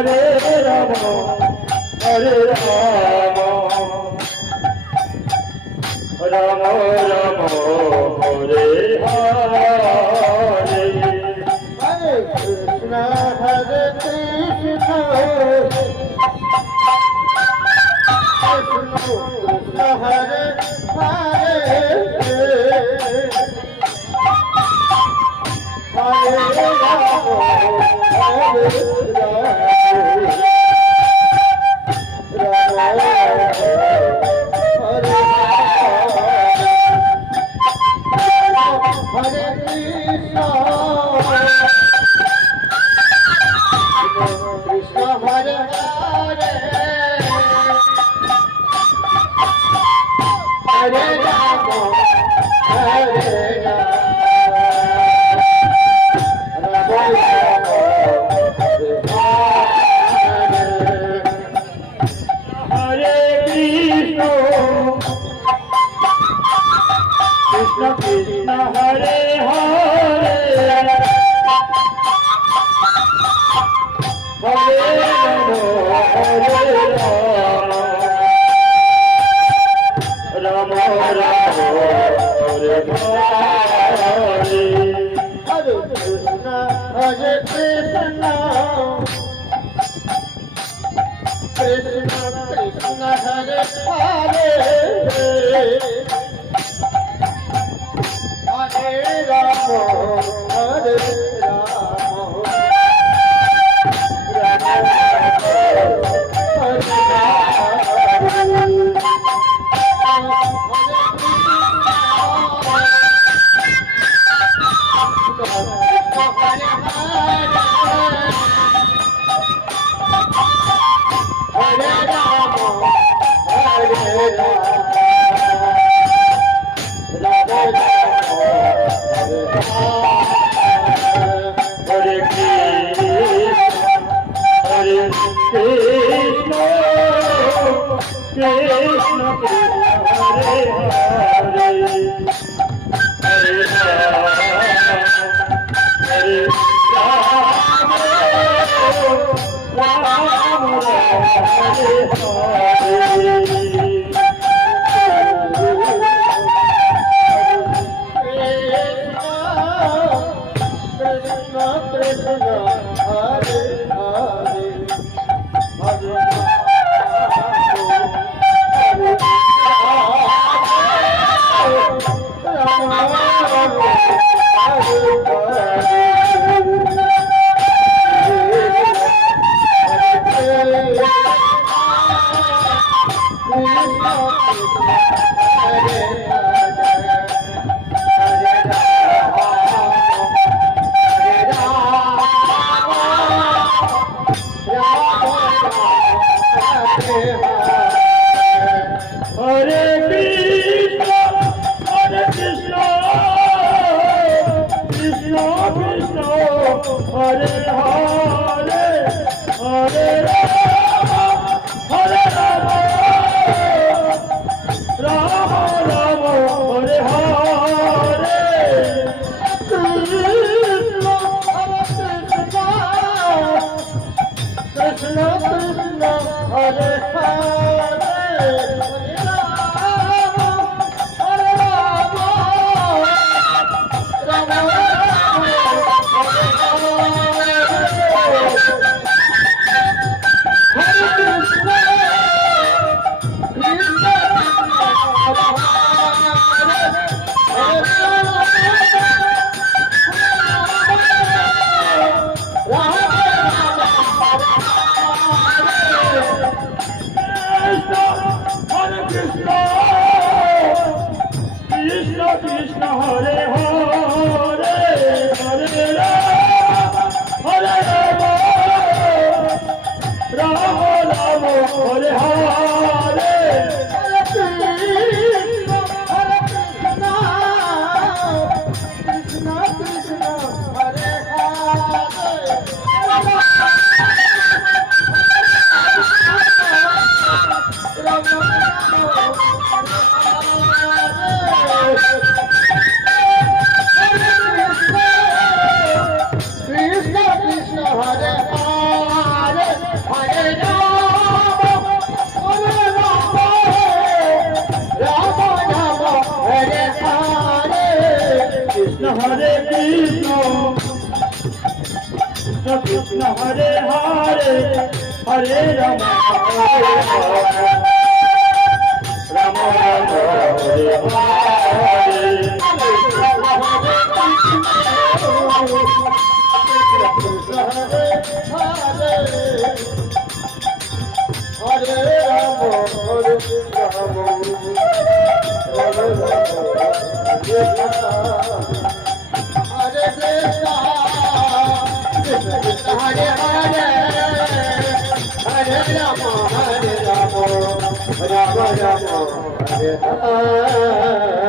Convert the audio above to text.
Hare Rama, Hare Rama, Rama Rama, Hare Hare. Hare Krishna, Hare Krishna, Krishna Krishna, Hare Hare, Hare Rama, Hare Rama, Rama Rama, Hare Hare Krishna, Krishna Hare Hare, Hare Rama, Hare Krishna Krishna Hare Hare, Hare Rama, Hare Rama, Rama Rama, Hare Hare. Hare Krishna, Hare Krishna, Krishna Krishna, Hare Hare, Hare Rama, Hare Rama, Rama Rama, Krishna Krishna, Hare Hare, Hare Rama, Rama Rama, Hare Hare. Krishna Krishna, Hare Hare, Hare Hare Krishna Hare Krishna Krishna Hare Hare Hare Ram Hare Ram Ram Hare Hare Hare Rama, Hare Rama, Rama Rama, Hare Hare Krishna, Krishna Krishna, Hare Hare, Hare Rama, Hare Rama, Rama Rama, Hare Hare.